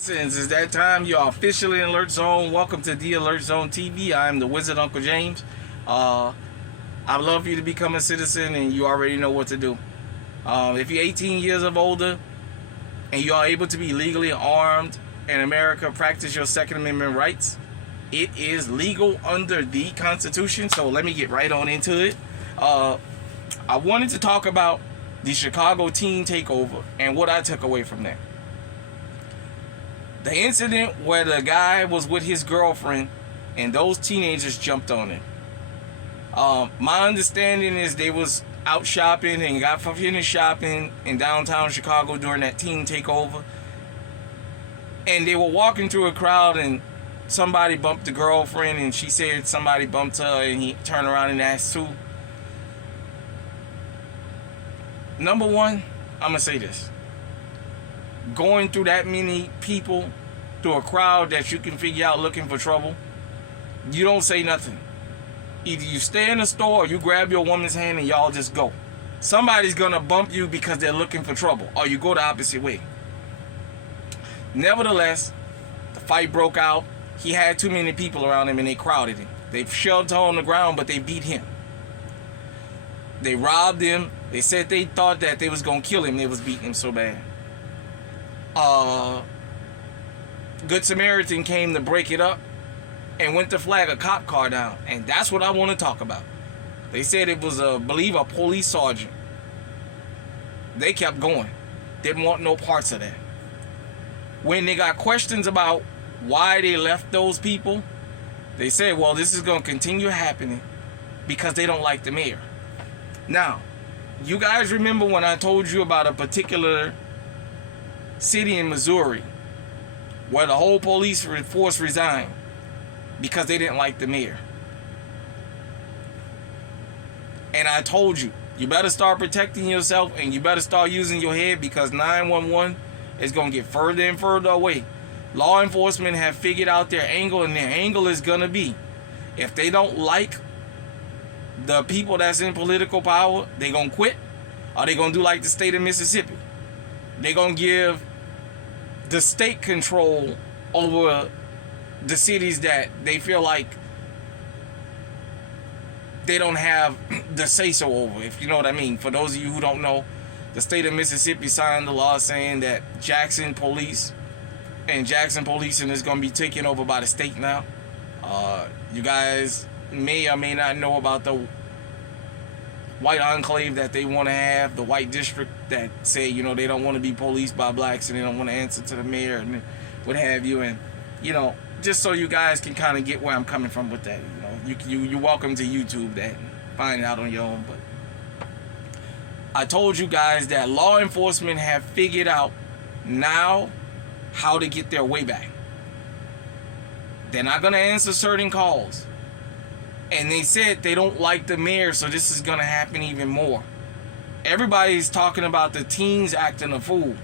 Citizens, it's that time. You are officially in Alert Zone. Welcome to the Alert Zone TV. I am the Wizard Uncle James. I'd love for you to become a citizen, and you already know what to do. If you're 18 years of older and you are able to be legally armed in America, practice your Second Amendment rights. It is legal under the Constitution. So let me get right on into it. I wanted to talk about the Chicago teen takeover and what I took away from that. The incident where the guy was with his girlfriend and those teenagers jumped on him. My understanding is they was out shopping and got finished shopping in downtown Chicago during that teen takeover. And they were walking through a crowd and somebody bumped the girlfriend and she said somebody bumped her, and he turned around and asked who. Number one, I'm going to say this. Going through that many people, through a crowd that you can figure out looking for trouble, you don't say nothing. Either you stay in the store or you grab your woman's hand and y'all just go. Somebody's going to bump you because they're looking for trouble, or you go the opposite way. Nevertheless, the fight broke out. He had too many people around him and they crowded him. They shoved her on the ground, but they beat him. They robbed him. They said they thought that they was going to kill him. They was beating him so bad. Good Samaritan came to break it up and went to flag a cop car down. And that's what I want to talk about. They said it was, I believe, a police sergeant. They kept going. Didn't want no parts of that. When they got questions about why they left those people, they said, well, this is going to continue happening because they don't like the mayor. Now, you guys remember when I told you about a particular city in Missouri where the whole police force resigned because they didn't like the mayor? And I told you, you better start protecting yourself and you better start using your head, because 911 is going to get further and further away. Law enforcement have figured out their angle, and their angle is going to be, if they don't like the people that's in political power, they going to quit, or they going to do like the state of Mississippi. They going to give the state control over the cities that they feel like they don't have the say-so over, if you know what I mean. For those of you who don't know, the state of Mississippi signed the law saying that Jackson Police and Jackson Policing is going to be taken over by the state now. You guys may or may not know about the white enclave that they want to have, the white district that say, you know, they don't want to be policed by blacks and they don't want to answer to the mayor and what have you. And, you know, just so you guys can kind of get where I'm coming from with that, you know, you're welcome to YouTube that and find it out on your own. But I told you guys that law enforcement have figured out now how to get their way back. They're not going to answer certain calls. And they said they don't like the mayor, so this is going to happen even more. Everybody's talking about the teens acting a fool.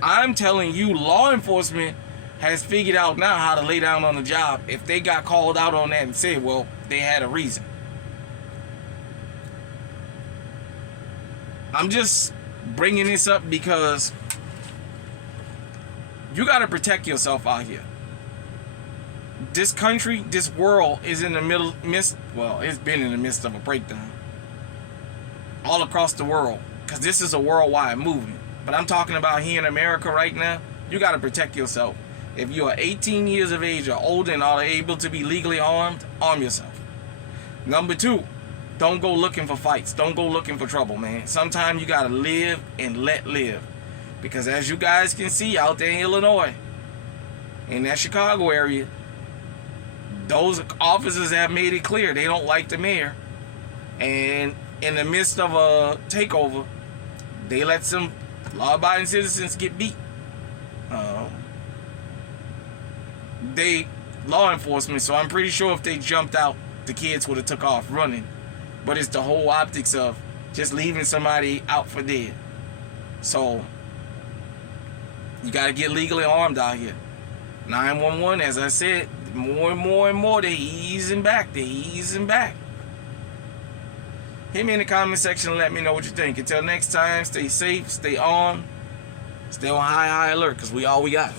I'm telling you, law enforcement has figured out now how to lay down on the job if they got called out on that and said, well, they had a reason. I'm just bringing this up because you got to protect yourself out here. This country, this world is in the it's been in the midst of a breakdown all across the world, because this is a worldwide movement. But I'm talking about here in America right now. You got to protect yourself. If you are 18 years of age or older and are able to be legally armed, arm yourself. Number two, don't go looking for fights. Don't go looking for trouble, man. Sometimes you got to live and let live. Because as you guys can see out there in Illinois, in that Chicago area, those officers have made it clear they don't like the mayor. And in the midst of a takeover, they let some law-abiding citizens get beat. Law enforcement, so I'm pretty sure if they jumped out, the kids would have took off running. But it's the whole optics of just leaving somebody out for dead. So you got to get legally armed out here. 911, as I said, more and more, they're easing back. They're easing back. Hit me in the comment section and let me know what you think. Until next time, stay safe, stay on, stay on high alert, because we all we got.